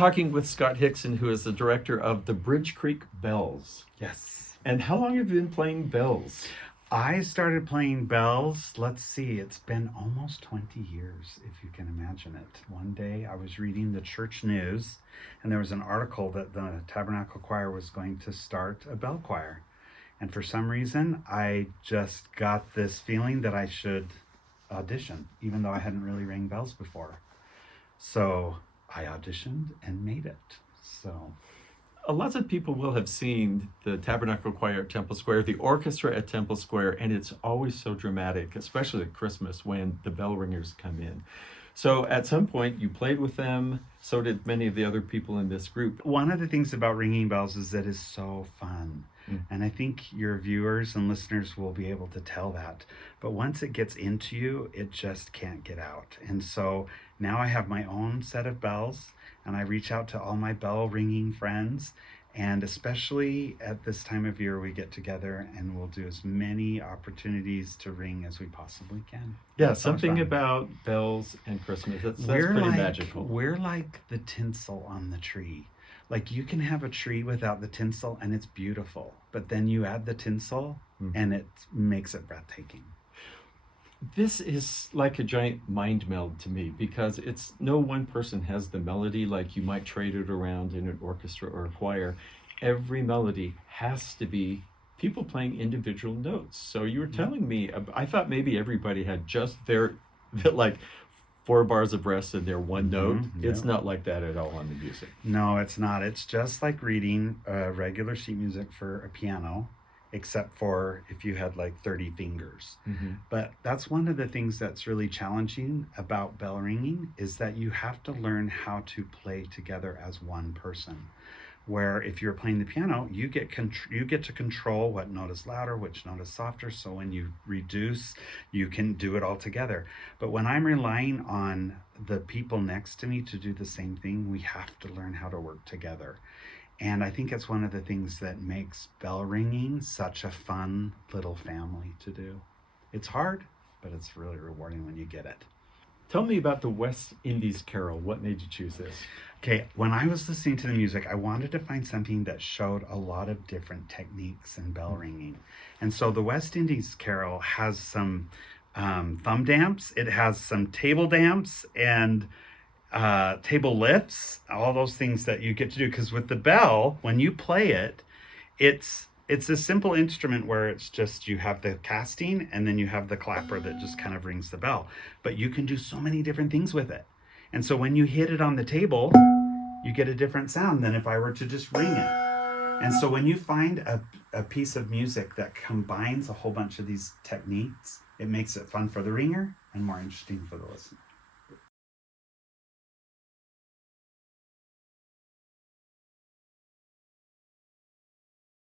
talking with Scott Hixon, who is the director of the Bridge Creek Bells. Yes. And how long have you been playing bells? I started playing bells, let's see, it's been almost 20 years, if you can imagine it. One day I was reading the church news, and there was an article that the Tabernacle Choir was going to start a bell choir. And for some reason, I just got this feeling that I should audition, even though I hadn't really rang bells before. So I auditioned and made it. So Lots of people will have seen the Tabernacle Choir at Temple Square, the orchestra at Temple Square, and it's always so dramatic, especially at Christmas when the bell ringers come in. So at some point you played with them, so did many of the other people in this group. one of the things about ringing bells is that it's so fun. And I think your viewers and listeners will be able to tell that. But once it gets into you, it just can't get out. And so now I have my own set of bells, and I reach out to all my bell ringing friends. And especially at this time of year, we get together and we'll do as many opportunities to ring as we possibly can. Yeah, It's so much something fun. about bells and Christmas. That's pretty magical. We're like the tinsel on the tree. Like you can have a tree without the tinsel and it's beautiful, but then you add the tinsel and it makes it breathtaking. This is like a giant mind meld to me because it's no one person has the melody like you might trade it around in an orchestra or a choir. Every melody has to be people playing individual notes. So you were telling me, I thought maybe everybody had just their like 4 bars of breath and their one note. It's not like that at all on the music. No, it's not. It's just like reading regular sheet music for a piano, except for if you had like 30 fingers. But that's one of the things that's really challenging about bell ringing is that you have to learn how to play together as one person. Where if you're playing the piano, you get to control what note is louder, which note is softer. So when you reduce, you can do it all together. But when I'm relying on the people next to me to do the same thing, we have to learn how to work together. And I think it's one of the things that makes bell ringing such a fun little family to do. It's hard, but it's really rewarding when you get it. Tell me about the West Indies Carol. What made you choose this? Okay, when I was listening to the music, I wanted to find something that showed a lot of different techniques in bell ringing. And so the West Indies Carol has some thumb damps, it has some table damps and table lifts, all those things that you get to do. Because with the bell, when you play it, it's a simple instrument where it's just you have the casting and then you have the clapper that just kind of rings the bell. But you can do so many different things with it. And so when you hit it on the table, you get a different sound than if I were to just ring it. And so when you find a piece of music that combines a whole bunch of these techniques, it makes it fun for the ringer and more interesting for the listener.